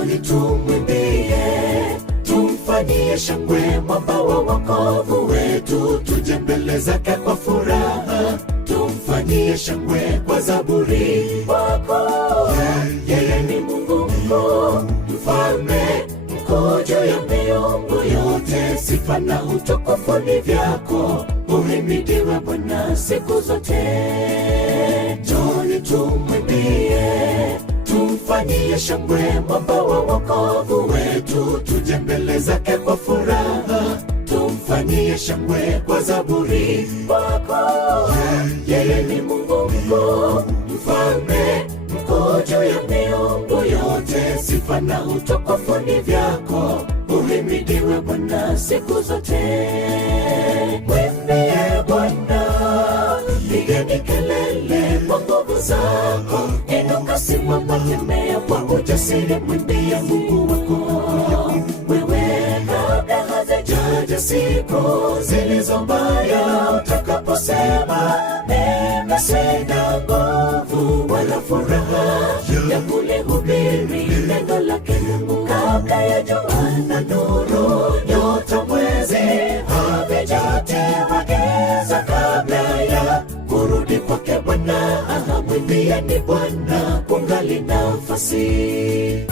Njoni tumwimbie, tumfanyie shangwe mwamba wa wokovu wetu, tuje mbele zake kwa furaha, tumfanyie shangwe kwa zaburi wako. Yeye ni Mungu mkuu, mfalme mkuu juu ya miungu yote, sifa na utukufu ni vyako, uhimidiwe Bwana siku zote. Njoni tumwimbie, tumfanyie shangwe mwamba wa wokovu wetu, tuje mbele zake kwa furaha, tumfanyie shangwe kwa zaburi wako. Yeye ni Mungu mkuu, mfalme mkuu juu ya miungu yote, sifa na utukufu ni vyako, uhimidiwe Bwana siku zote. Mwimbie Bwana, pigeni kelele kwa nguvu zako, inuka, simama, tembea kwa ujasiri, mwimbie Mungu wako. Wewe kabla hazijaja siku zilizo mbaya, utakaposema mimi sina nguvu wala furaha ya kulihubiri neno lake Mungu, kabla ya jua na nuru, nyota, mwezi havijatiwa giza, kabla ya kurudi kwake Bwana, mwimbieni Bwana kungali nafasi.